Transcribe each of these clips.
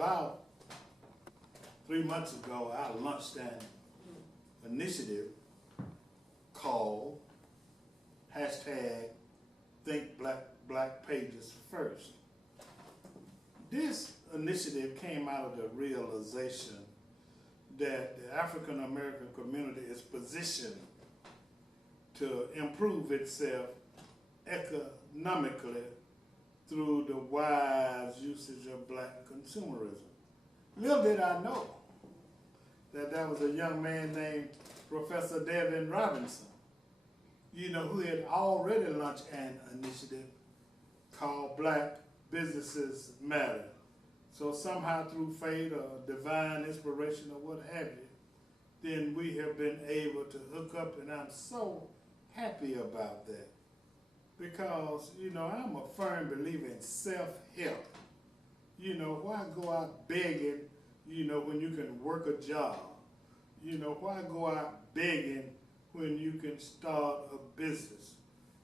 about 3 months ago, our lunchtime initiative called #ThinkBlackPages This initiative came out of the realization that the African American community is positioned to improve itself economically through the wise usage of black consumerism. Little did I know that there was a young man named Professor Devin Robinson, who had already launched an initiative called Black Businesses Matter. So somehow through fate or divine inspiration or what have you, then we have been able to hook up, and I'm so happy about that. Because, I'm a firm believer in self-help. Why go out begging, when you can work a job? Why go out begging when you can start a business?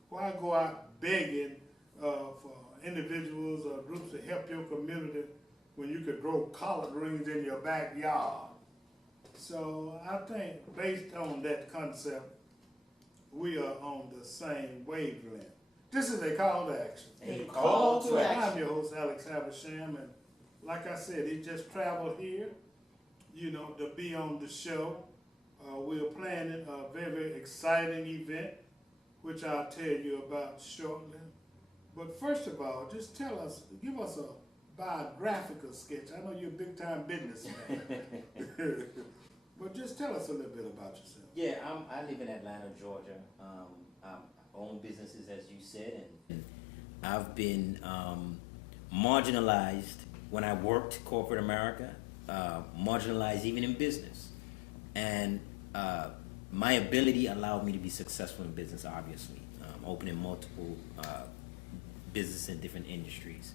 Why go out begging for individuals or groups to help your community when you could grow collard greens in your backyard? So I think based on that concept, we are on the same wavelength. This is a call to action. A call to action. I'm your host, Alex Havisham, and like I said, he just traveled here, to be on the show. We are planning a very, very exciting event, which I'll tell you about shortly. But first of all, just give us a biographical sketch. I know you're a big-time businessman, but just tell us a little bit about yourself. Yeah, I live in Atlanta, Georgia. I own businesses, as you said, and I've been marginalized when I worked corporate America, marginalized even in business. And my ability allowed me to be successful in business, obviously, opening multiple businesses in different industries.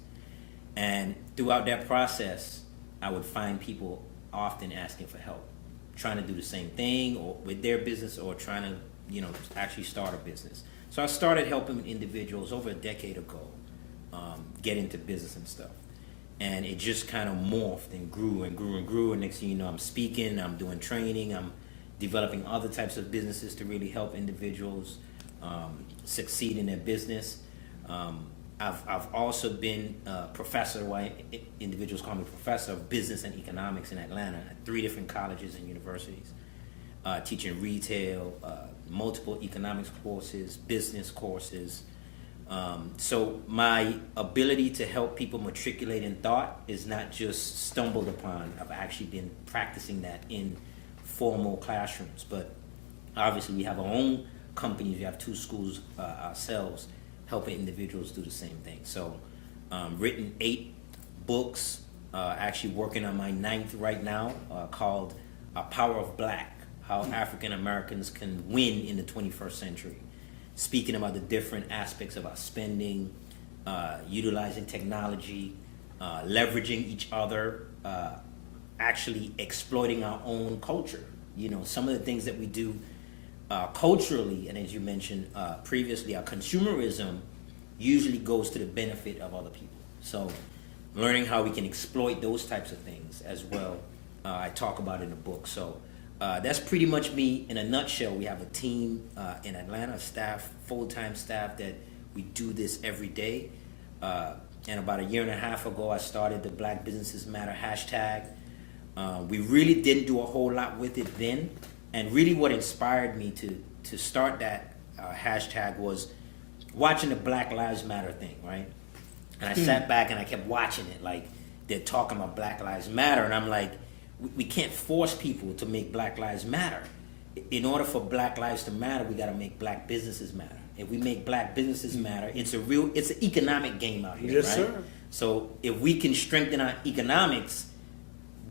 And throughout that process, I would find people often asking for help, trying to do the same thing or with their business or trying to, actually start a business. So I started helping individuals over a decade ago get into business and stuff. And it just kind of morphed and grew and grew and grew. And next thing you know, I'm speaking, I'm doing training, I'm developing other types of businesses to really help individuals succeed in their business. I've also been a professor, why individuals call me professor of business and economics in Atlanta at 3 different colleges and universities, teaching retail, multiple economics courses, business courses. So my ability to help people matriculate in thought is not just stumbled upon. I've actually been practicing that in formal classrooms. But obviously we have our own companies. We have 2 schools ourselves, helping individuals do the same thing. So written 8 books, actually working on my 9th right now, called Power of Black, How African Americans Can Win in the 21st Century. Speaking about the different aspects of our spending, utilizing technology, leveraging each other, actually exploiting our own culture. Some of the things that we do culturally, and as you mentioned previously, our consumerism usually goes to the benefit of other people. So learning how we can exploit those types of things as well, I talk about in the book. So that's pretty much me in a nutshell. We have a team in Atlanta, full-time staff, that we do this every day. And about a year and a half ago, I started the Black Businesses Matter hashtag. We really didn't do a whole lot with it then. And really what inspired me to start that hashtag was watching the Black Lives Matter thing, right? And I sat back and I kept watching it, like they're talking about Black Lives Matter, and I'm like, we can't force people to make Black Lives matter. In order for Black lives to matter, we got to make Black businesses matter. If we make Black businesses matter, it's an economic game out here, yes, right? Sir. So if we can strengthen our economics,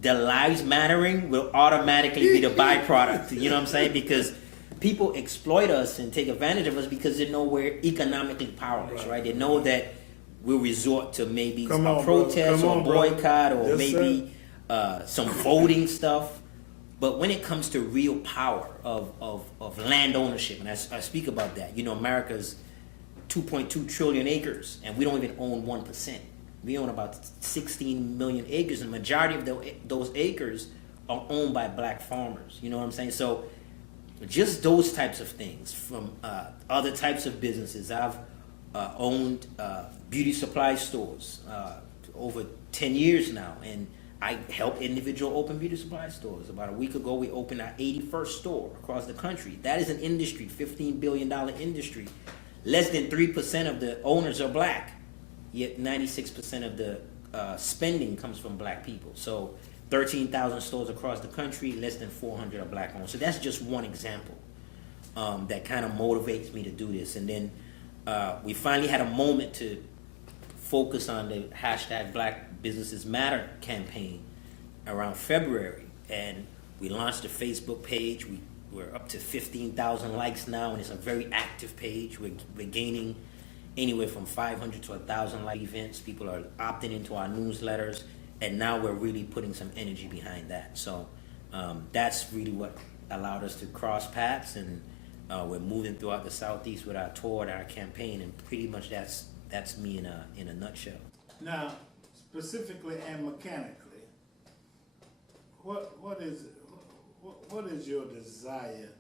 the lives mattering will automatically be the byproduct. You know what I'm saying? Because people exploit us and take advantage of us because they know we're economically powerless, right? They know that we'll resort to maybe a protest or boycott or maybe some voting stuff. But when it comes to real power of land ownership, and I speak about that, America's 2.2 trillion acres, and we don't even own 1%. We own about 16 million acres, and the majority of those acres are owned by black farmers. You know what I'm saying? So just those types of things from other types of businesses. I've owned beauty supply stores over 10 years now, and I help individual open beauty supply stores. About a week ago, we opened our 81st store across the country. That is an industry, $15 billion industry. Less than 3% of the owners are black, yet 96% of the spending comes from black people. So 13,000 stores across the country, less than 400 are black owned. So that's just one example that kind of motivates me to do this. And then we finally had a moment to focus on the hashtag Black Businesses Matter campaign around February, and we launched a Facebook page. We're up to 15,000 likes now, and it's a very active page. We're gaining anywhere from 500 to 1,000 like events. People are opting into our newsletters, and now we're really putting some energy behind that. So that's really what allowed us to cross paths, and we're moving throughout the Southeast with our tour and our campaign, and pretty much that's me in a nutshell. Now, specifically and mechanically, what is your desire?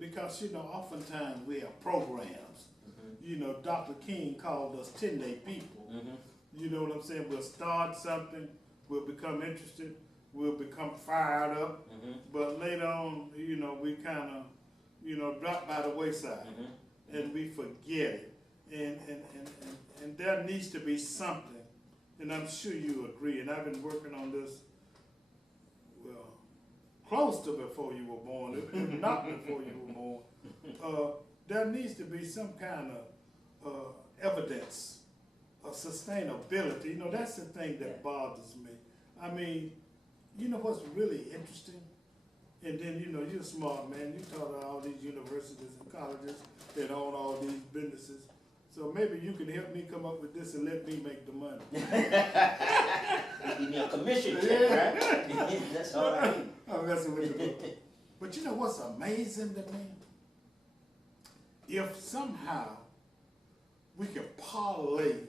Because oftentimes we have programs. Dr. King called us 10-day people. You know what I'm saying? We'll start something, we'll become interested, we'll become fired up, but later on, we kind of, drop by the wayside, and we forget it. And there needs to be something, and I'm sure you agree, and I've been working on this, well, close to before you were born, if not before you were born. There needs to be some kind of evidence of sustainability. That's the thing that bothers me. I mean, what's really interesting? And then, you're a smart man. You taught at all these universities and colleges that own all these businesses. So maybe you can help me come up with this and let me make the money. Give me a commission check, right? That's all I need. I'm messing with you. But you know what's amazing to me? If somehow we can parlay,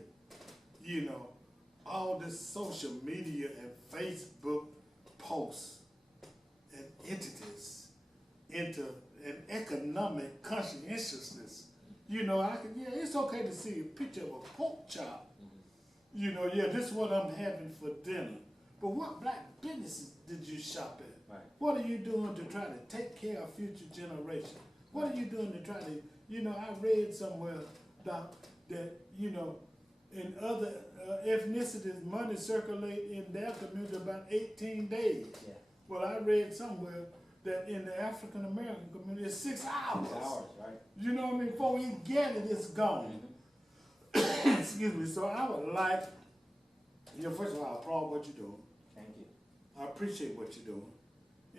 all this social media and Facebook posts and entities into an economic conscientiousness. It's okay to see a picture of a pork chop. This is what I'm having for dinner. But what black businesses did you shop at? Right. What are you doing to try to take care of future generations? What are you doing to try to, I read somewhere, Doc, that, in other ethnicities, money circulate in their community about 18 days. Yeah. Well, I read somewhere that in the African American community, it's 6 hours. 6 hours, right? You know what I mean? Before we get it, it's gone. Excuse me. So I would like, first of all, I applaud what you're doing. Thank you. I appreciate what you're doing.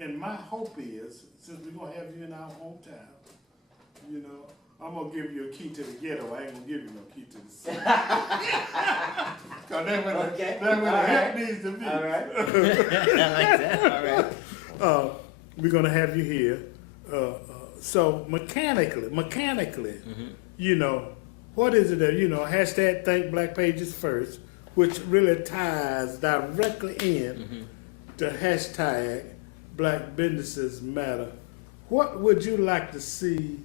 And my hope is, since we're going to have you in our hometown, I'm going to give you a key to the ghetto. I ain't going to give you no key to the city. Because that's where the help needs to be. All right. I like that. All right. We're going to have you here. So mechanically, what is it that, hashtag Thank Black Pages First, which really ties directly in to hashtag Black Businesses Matter. What would you like to see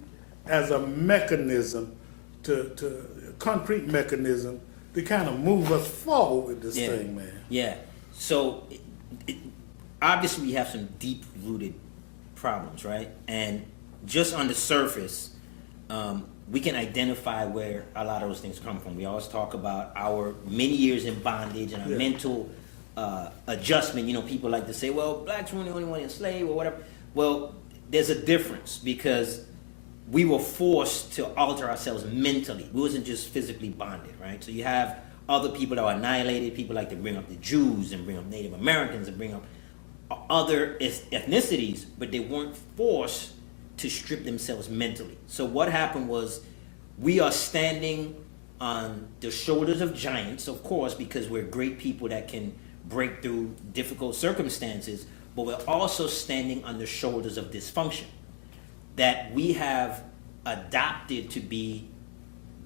as a mechanism, to concrete mechanism, to kind of move us forward with this thing, man? Yeah. So, obviously we have some deep-rooted problems, right? And just on the surface, we can identify where a lot of those things come from. We always talk about our many years in bondage and our mental adjustment. People like to say, well, blacks were the only one enslaved or whatever. Well, there's a difference because we were forced to alter ourselves mentally. We wasn't just physically bonded, right? So you have other people that are annihilated. People like to bring up the Jews and bring up Native Americans and bring up other ethnicities, but they weren't forced to strip themselves mentally. So what happened was we are standing on the shoulders of giants, of course, because we're great people that can break through difficult circumstances, but we're also standing on the shoulders of dysfunction that we have adopted to be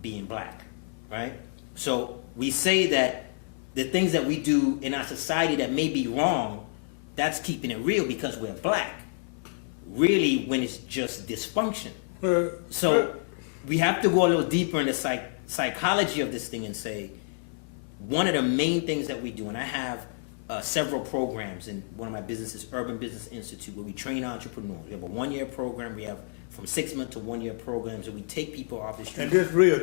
being black, right? So we say that the things that we do in our society that may be wrong, that's keeping it real because we're black. Really, when it's just dysfunction. So we have to go a little deeper in the psychology of this thing and say, one of the main things that we do, and I have several programs in one of my businesses, Urban Business Institute, where we train entrepreneurs. We have a 1-year program. We have from 6 month to 1 year programs, and we take people off the street. And this real.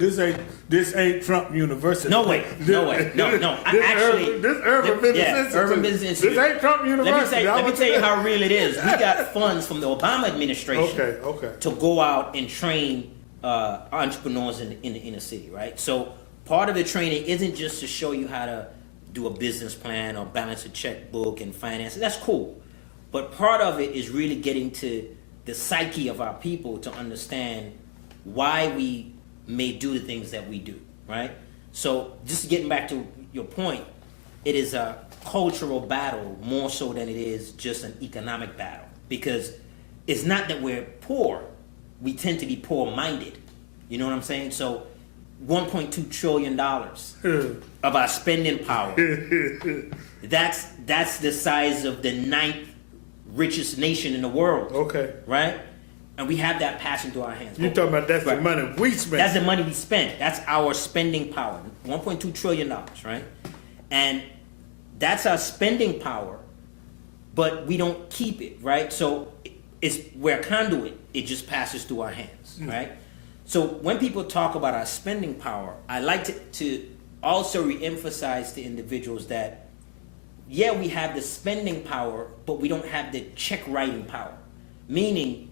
This ain't Trump University. No way. No. This Urban Business Institute. Urban Business Institute. This ain't Trump University. Let me tell you how real it is. We got funds from the Obama administration to go out and train entrepreneurs in the inner city, right? So part of the training isn't just to show you how to do a business plan or balance a checkbook and finance. That's cool. But part of it is really getting to the psyche of our people to understand why we may do the things that we do, right? So just getting back to your point, it is a cultural battle more so than it is just an economic battle, because it's not that we're poor. We tend to be poor-minded. You know what I'm saying? So $1.2 trillion of our spending power, that's the size of the 9th richest nation in the world. Okay. Right? And we have that passing through our hands. You're talking about that's the money we spend. That's the money we spend. That's our spending power. $1.2 trillion, right? And that's our spending power, but we don't keep it, right? So we're a conduit. It just passes through our hands, right? So when people talk about our spending power, I like to also re-emphasize to individuals that yeah, we have the spending power, but we don't have the check writing power. Meaning,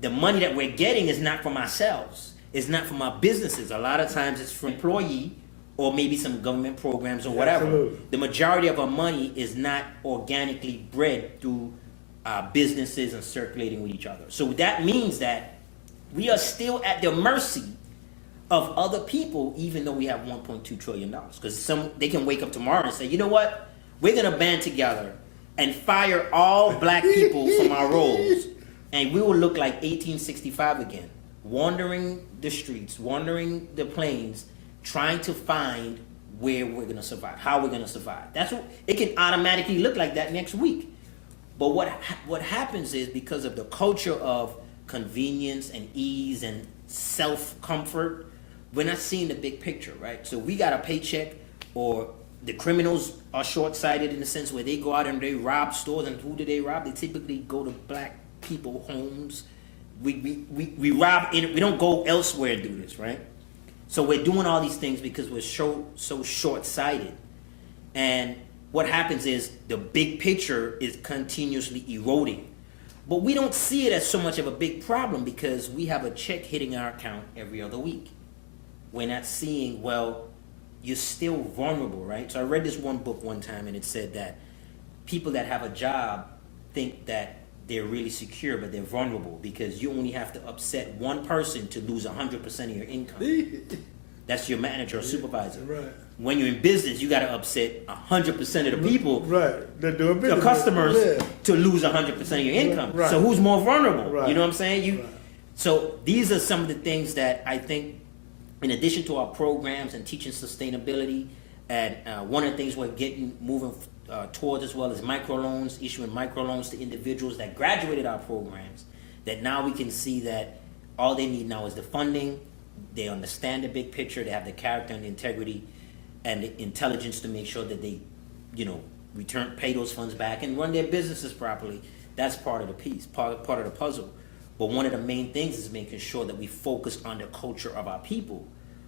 the money that we're getting is not from ourselves. It's not from our businesses. A lot of times it's from employee or maybe some government programs or whatever. Absolutely. The majority of our money is not organically bred through businesses and circulating with each other. So that means that we are still at the mercy of other people, even though we have $1.2 trillion. Because they can wake up tomorrow and say, you know what? We're going to band together and fire all black people from our roles, and we will look like 1865 again, wandering the streets, wandering the plains, trying to find where we're going to survive, how we're going to survive. That's what it can automatically look like that next week. But what happens is, because of the culture of convenience and ease and self-comfort, we're not seeing the big picture, right? So we got a paycheck, or the criminals are short-sighted in the sense where they go out and they rob stores. And who do they rob? They typically go to black people homes. We rob in, we don't go elsewhere and do this, right? So we're doing all these things because we're so short-sighted. And what happens is the big picture is continuously eroding. But we don't see it as so much of a big problem because we have a check hitting our account every other week. We're not seeing, well, you're still vulnerable, right? So I read this one book one time, and it said that people that have a job think that they're really secure, but they're vulnerable because you only have to upset one person to lose 100% of your income. That's your manager or supervisor. Right. When you're in business, you got to upset 100% of the people, right? They're doing business. The customers, to lose 100% of your income. Right. So who's more vulnerable? Right. You know what I'm saying? Right. So these are some of the things that I think, in addition to our programs and teaching sustainability, and one of the things we're moving towards as well is microloans, issuing microloans to individuals that graduated our programs, that now we can see that all they need now is the funding, they understand the big picture, they have the character and the integrity and the intelligence to make sure that they, pay those funds back and run their businesses properly. That's part of the piece, part of the puzzle. But one of the main things is making sure that we focus on the culture of our people,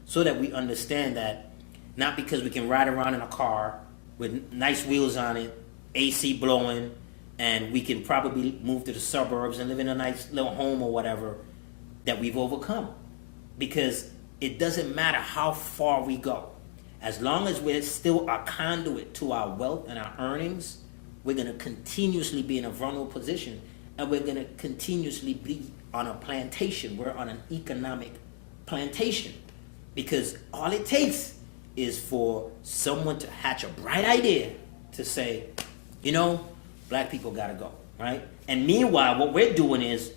so that we understand that not because we can ride around in a car with nice wheels on it, AC blowing, and we can probably move to the suburbs and live in a nice little home or whatever, that we've overcome. Because it doesn't matter how far we go. As long as we're still a conduit to our wealth and our earnings, we're going to continuously be in a vulnerable position, and we're going to continuously be on a plantation. We're on an economic plantation. Because all it takes is for someone to hatch a bright idea to say, black people gotta go, right? And meanwhile, what we're doing is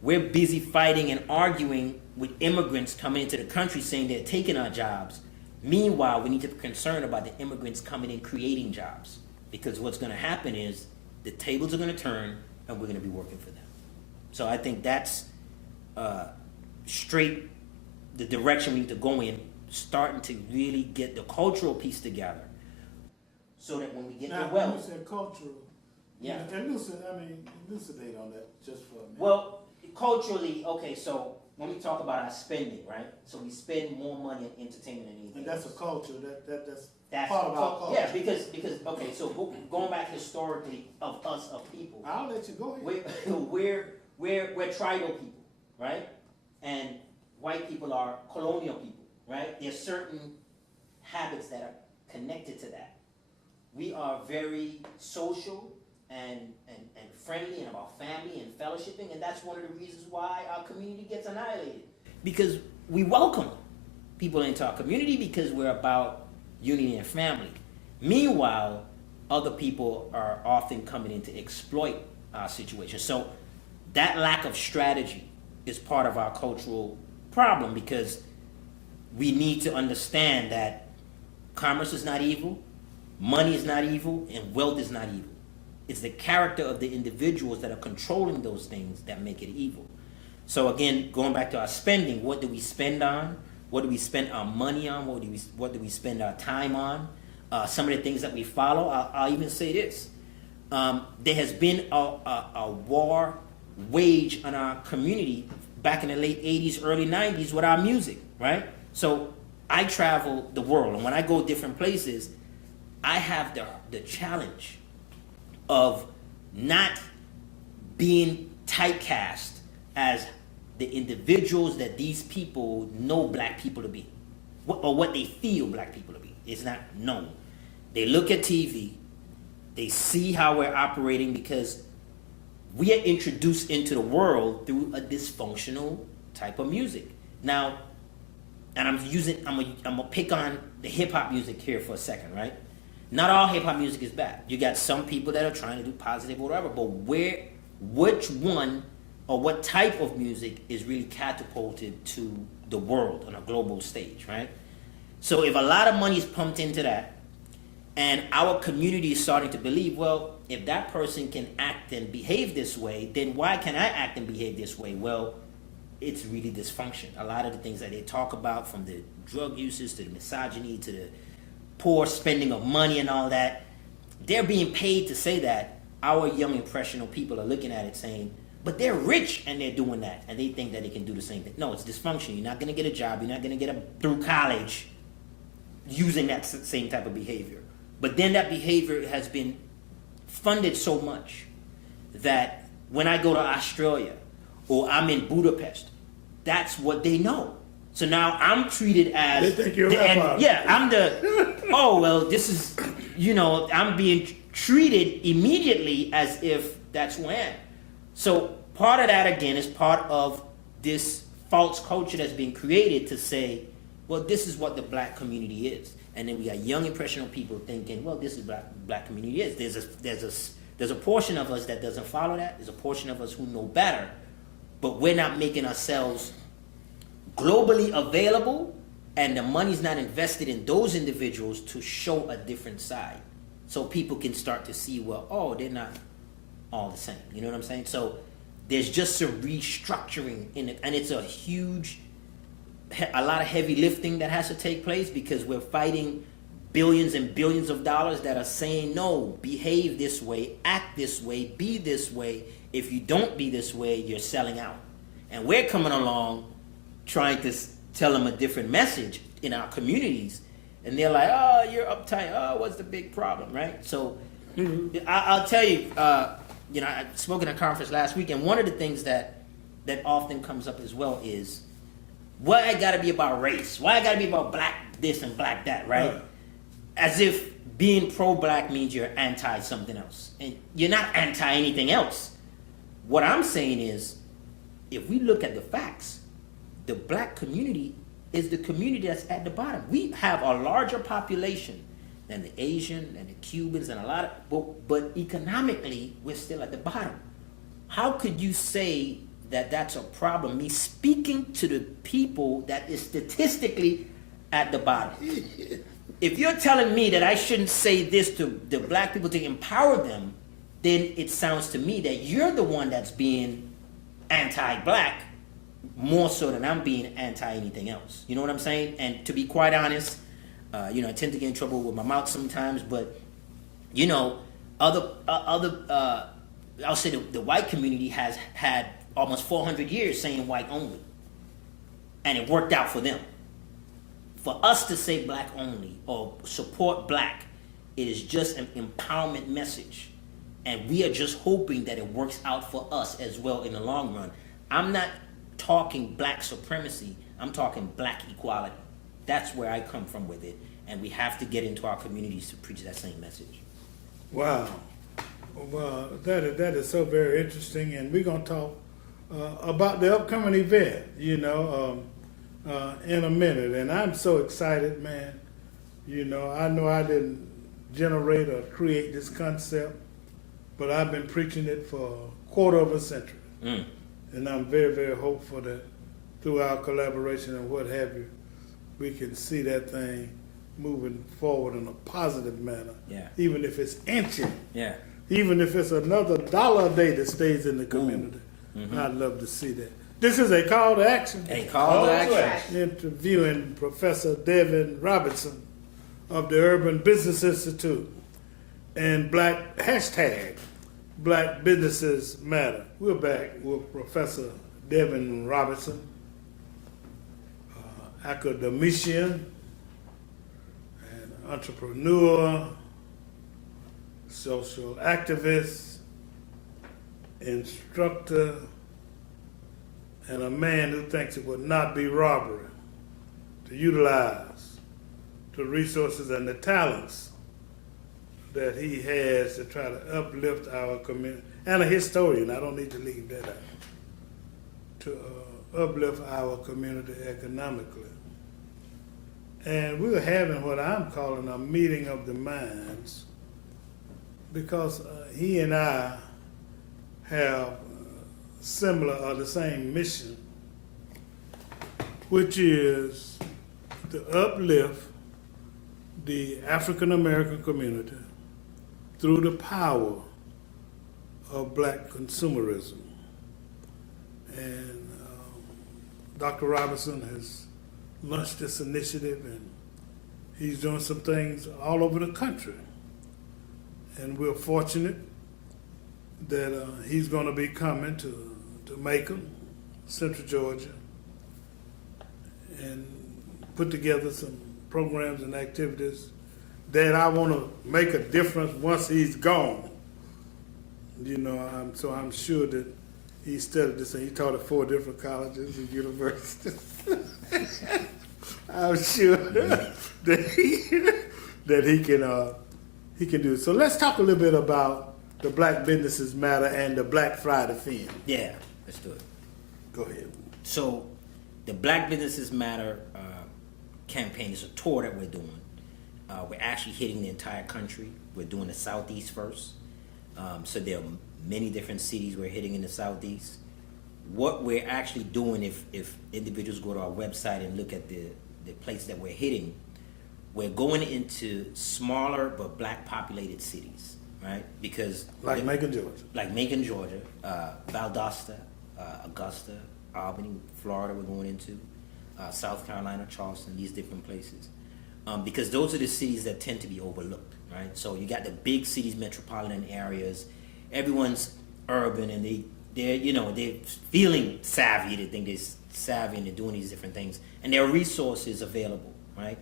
we're busy fighting and arguing with immigrants coming into the country saying they're taking our jobs, Meanwhile, we need to be concerned about the immigrants coming in creating jobs, because what's going to happen is the tables are going to turn and we're going to be working for them. So I think that's straight the direction we need to go in, starting to really get the cultural piece together, so that when we get Now, the when you wealth. said cultural, Yeah. Elucidate on that just for a minute. Well, culturally, okay, so when we talk about our spending, right? So we spend more money on entertainment than anything And that's a else. culture, that's That's part of our culture. yeah, because okay, so going back historically of us of people, I'll let you go ahead. we're tribal people, right? And white people are colonial people, right? There's certain habits that are connected to that. We are very social and friendly and about family and fellowshipping, and that's one of the reasons why our community gets annihilated. Because we welcome people into our community because we're about unity and family. Meanwhile, other people are often coming in to exploit our situation. So that lack of strategy is part of our cultural problem, because we need to understand that commerce is not evil, money is not evil, and wealth is not evil. It's the character of the individuals that are controlling those things that make it evil. So again, going back to our spending, what do we spend on? What do we spend our money on? What do we spend our time on? Some of the things that we follow, I'll even say this. There has been a war waged on our community back in the late 80s, early 90s with our music, right? So I travel the world, and when I go different places, I have the challenge of not being typecast as the individuals that these people know black people to be, or what they feel black people to be. It's not known. They look at TV, they see how we're operating, because we are introduced into the world through a dysfunctional type of music. Now, and I'm gonna pick on the hip hop music here for a second, right? Not all hip hop music is bad. You got some people that are trying to do positive or whatever, but which one or what type of music is really catapulted to the world on a global stage, right? So if a lot of money is pumped into that, and our community is starting to believe, well, if that person can act and behave this way, then why can I act and behave this way? Well, it's really dysfunction. A lot of the things that they talk about, from the drug uses to the misogyny to the poor spending of money and all that, they're being paid to say that. Our young impressionable people are looking at it saying, but they're rich and they're doing that, and they think that they can do the same thing. No, it's dysfunction. You're not going to get a job. You're not going to get through college using that same type of behavior. But then that behavior has been funded so much that when I go to Australia or I'm in Budapest, that's what they know. So now I'm treated as They think you're a rapper. yeah, I'm the oh well, this is, I'm being treated immediately as if that's who I am. So part of that again is part of this false culture that's being created to say, well, this is what the black community is. And then we got young impressionable people thinking, well, this is black community is. There's a portion of us that doesn't follow that. There's a portion of us who know better, but we're not making ourselves globally available, and the money's not invested in those individuals to show a different side, so people can start to see, well, oh, they're not all the same. You know what I'm saying? So there's just some restructuring in it, and it's a lot of heavy lifting that has to take place, because we're fighting billions and billions of dollars that are saying, no, behave this way, act this way, be this way. If you don't be this way, you're selling out. And we're coming along trying to tell them a different message in our communities, and they're like, oh, you're uptight, oh, what's the big problem, right? So I'll tell you, I spoke at a conference last week, and one of the things that often comes up as well is, why I gotta be about race? Why I gotta be about black this and black that, right? As if being pro-black means you're anti something else. And you're not anti anything else. What I'm saying is, if we look at the facts, the black community is the community that's at the bottom. We have a larger population than the Asian and the Cubans and a lot of, but economically, we're still at the bottom. How could you say that that's a problem? Me speaking to the people that is statistically at the bottom. If you're telling me that I shouldn't say this to the black people to empower them, then it sounds to me that you're the one that's being anti-black more so than I'm being anti anything else. You know what I'm saying? And to be quite honest, I tend to get in trouble with my mouth sometimes, but I'll say the white community has had almost 400 years saying white only, and it worked out for them. For us to say black only or support black, it is just an empowerment message. And we are just hoping that it works out for us as well in the long run. I'm not talking black supremacy, I'm talking black equality. That's where I come from with it. And we have to get into our communities to preach that same message. Wow. Well, that is so very interesting. And we're going to talk about the upcoming event, in a minute. And I'm so excited, man. I know I didn't generate or create this concept, but I've been preaching it for a quarter of a century. And I'm very, very hopeful that through our collaboration and what have you, we can see that thing moving forward in a positive manner. Yeah. Even if it's inching. Yeah. Even if it's another $1 a day that stays in the community. I'd love to see that. This is a call to action. A call to action. Interviewing Professor Devin Robinson of the Urban Business Institute and Black Businesses Matter. We're back with Professor Devin Robinson, academician and entrepreneur, social activist, instructor, and a man who thinks it would not be robbery to utilize the resources and the talents that he has to try to uplift our community. And a historian, I don't need to leave that out, to uplift our community economically. And we were having what I'm calling a meeting of the minds, because he and I have similar or the same mission, which is to uplift the African American community through the power of black consumerism. And Dr. Robinson has launched this initiative, and he's doing some things all over the country. And we're fortunate that he's going to be coming to Macon, Central Georgia, and put together some programs and activities that I want to make a difference once he's gone. So I'm sure that he studied this, and he taught at 4 different colleges and universities. I'm sure that he can do it. So let's talk a little bit about the Black Businesses Matter and the Black Friday film. Yeah, let's do it. Go ahead. So the Black Businesses Matter campaign is a tour that we're doing. We're actually hitting the entire country. We're doing the Southeast first. So there are many different cities we're hitting in the Southeast. What we're actually doing, if individuals go to our website and look at the places that we're hitting, we're going into smaller but black populated cities, right? Because like Macon, Georgia, Valdosta, Augusta, Albany, Florida we're going into, South Carolina, Charleston, these different places. Because those are the cities that tend to be overlooked, right? So you got the big cities, metropolitan areas, everyone's urban, and they're feeling savvy. They think they're savvy and they're doing these different things, and there are resources available, right?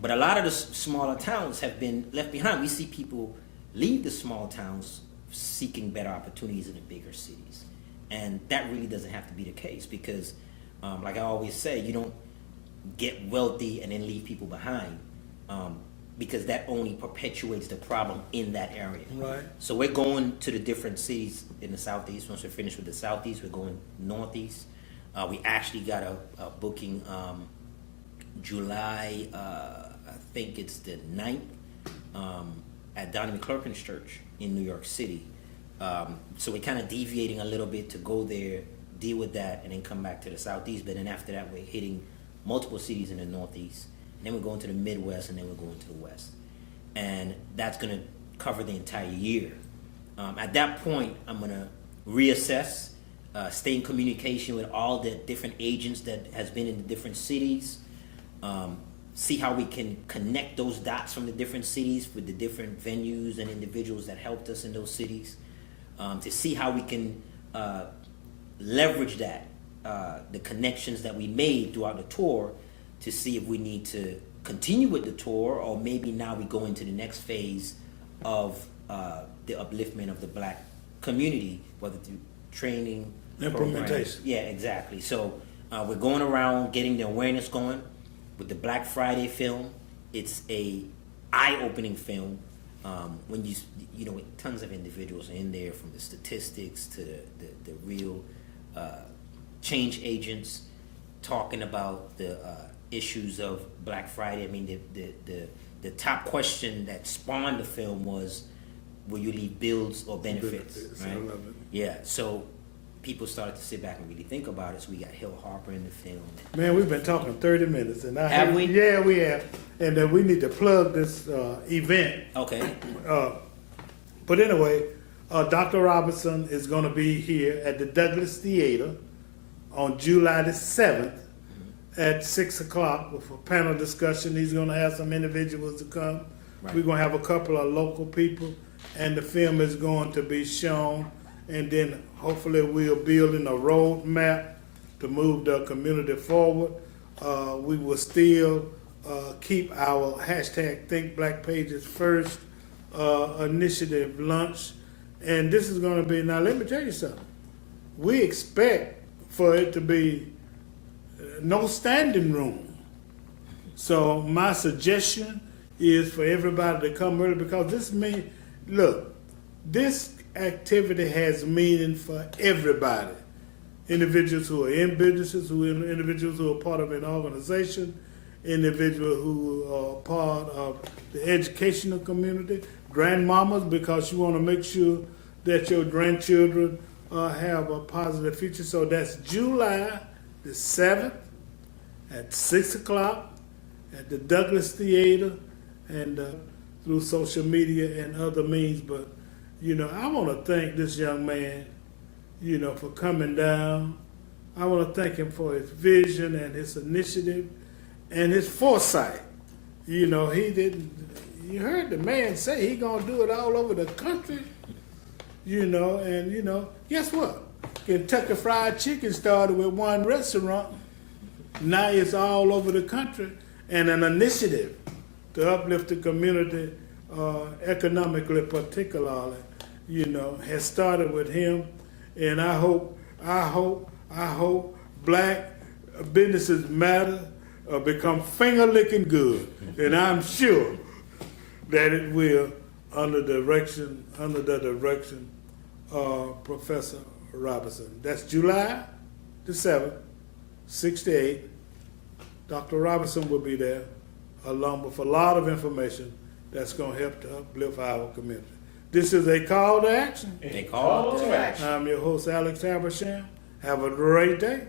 But a lot of the smaller towns have been left behind. We see people leave the small towns seeking better opportunities in the bigger cities, and that really doesn't have to be the case, because like I always say, you don't get wealthy and then leave people behind, because that only perpetuates the problem in that area. Right. So we're going to the different cities in the Southeast. Once we're finished with the Southeast, we're going Northeast. We actually got a booking July, I think it's the 9th, at Donnie McClurkin's church in New York City. So we're kind of deviating a little bit to go there, deal with that, and then come back to the Southeast. But then after that, we're hitting multiple cities in the Northeast. then we're going to the Midwest, and then we're going to the West. And that's going to cover the entire year. At that point, I'm going to reassess, stay in communication with all the different agents that has been in the different cities, see how we can connect those dots from the different cities with the different venues and individuals that helped us in those cities, to see how we can leverage that, the connections that we made throughout the tour, to see if we need to continue with the tour, or maybe now we go into the next phase of the upliftment of the Black community, whether through training, implementation. programs. Yeah, exactly. So we're going around getting the awareness going with the Black Friday film. It's a eye-opening film. When you know, tons of individuals are in there, from the statistics to the real change agents, talking about the issues of Black Friday. I mean, the top question that spawned the film was, will you leave bills or benefits? Right? I love it. Yeah, so people started to sit back and really think about it. So we got Hill Harper in the film. Man, we've been talking 30 minutes. And Have we? Yeah, we have. And we need to plug this event. Okay. But anyway, Dr. Robinson is going to be here at the Douglas Theater on July the 7th at 6 o'clock with a panel discussion. He's going to have some individuals to come. Right. We're going to have a couple of local people, and the film is going to be shown. And then hopefully we're building a roadmap to move the community forward. We will still keep our hashtag Think Black Pages First initiative lunch. And this is going to be, now let me tell you something. We expect for it to be no standing room. So my suggestion is for everybody to come early, because this means, look, this activity has meaning for everybody. Individuals who are in businesses, individuals who are part of an organization, individuals who are part of the educational community, grandmamas, because you want to make sure that your grandchildren have a positive future. So that's July the 7th at 6 o'clock at the Douglas Theater, and through social media and other means. But, you know, I want to thank this young man, you know, for coming down. I want to thank him for his vision and his initiative and his foresight. You know, he didn't, you heard the man say he gonna do it all over the country, you know, and, you know, guess what? Kentucky Fried Chicken started with one restaurant. Now it's all over the country, and an initiative to uplift the community economically, particularly, you know, has started with him. And I hope Black businesses matter, become finger-licking good. And I'm sure that it will, under the direction of Professor Robinson. That's July the 7th, 6 to 8. Dr. Robinson will be there, along with a lot of information that's going to help to uplift our community. This is a call to action. A call to action. I'm your host, Alex Habersham. Have a great day.